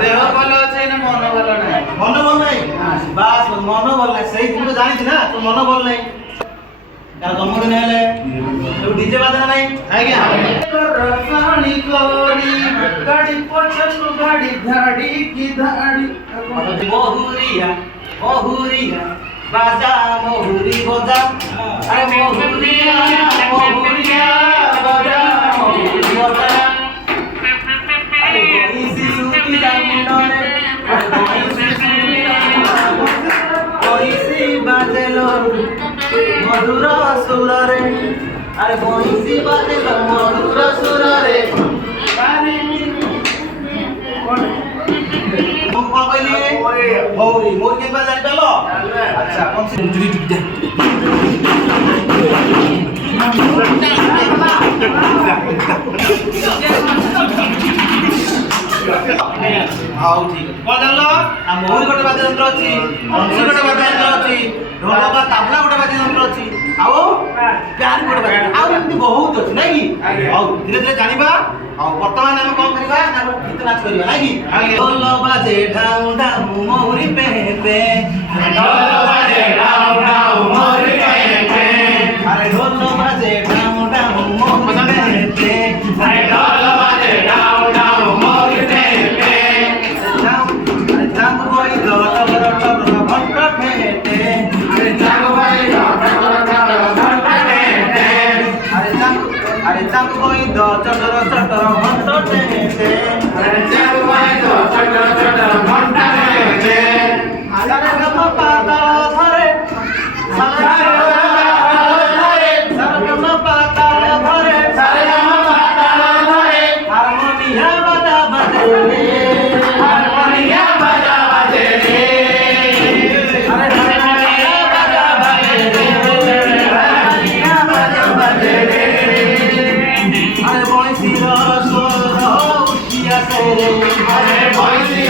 দেহ ভালো আছে না মন ভালো নাই? মন বল নাই বাস মন বল নাই সেই তুমি তো জানিস না তো মন বল নাই তার জন্মদিন হলে তুই ডিজে বাজে না নাই আজ্ঞা রাসানি করি গাড়ি পছন্দ গাড়ি ধাড়ি কি ধাড়ি মহুরিয়া মহুরিয়া বাজা মহুরি বজা আরে মহুরিয়া মহুরিয়া বাজা মহুরি বজা আরে বইসি সুতি দামুনরে বইসি বাজেলো মধুর সুরে আরে বইসি বাজেলো মধুর সুরে আরে মৌরি মোর কে বাজার পেলো আচ্ছা কোন সে জুড়ি টুক দে हाउ ठीक है कोन जानलो आ मोहरी गोटे बाद्य यंत्र अछि बंसी गोटे बाद्य यंत्र अछि ढोल बा तबला गोटे बाद्य यंत्र अछि आओ प्यार गोटे बाद्य आओ एमती बहुत अछि नै की आओ धीरे धीरे जानिबा आओ वर्तमान हम कोन करिबा ना गीत नाच करिबा नै की ढोल बाजे ढाउ ढाउ मोहरी पे पे ढोल बाजे ढाउ ढाउ मोहरी पे पे अरे ढोल बाजे ढाउ ढाउ मोहरी पे पे अरे ढोल बाजे ढाउ ढाउ मोहरी पे पे अरे जाम कोई घट फेटे अरे जाम कोई घट फेटे अरे जाम कोई चटर चटर घट फेटे अरे जाम कोई चटर चटर घट फेटे अरे गम पाता धरे सारे गम पाता धरे सारे गम पाता धरे हारमोनिया बजा बजे हारमोनिया बजा बजे अरे हारमोनिया बजा बजे हारमोनिया बजा बजे अरे बंसी स्वर उठिया से रे अरे बंसी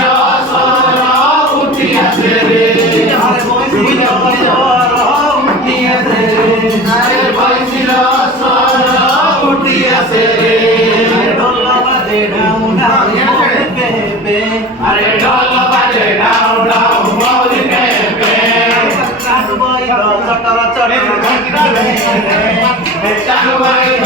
स्वर उठिया से रे अरे बंसी स्वर उठिया से रे अरे बंसी स्वर उठिया से रे ढोल बाजे ढाउ ढाउ पे पे अरे ढोल बाजे ढाउ ढाउ मोहरी पे पे चालू भाई चटर चटर घंटा रे चालू भाई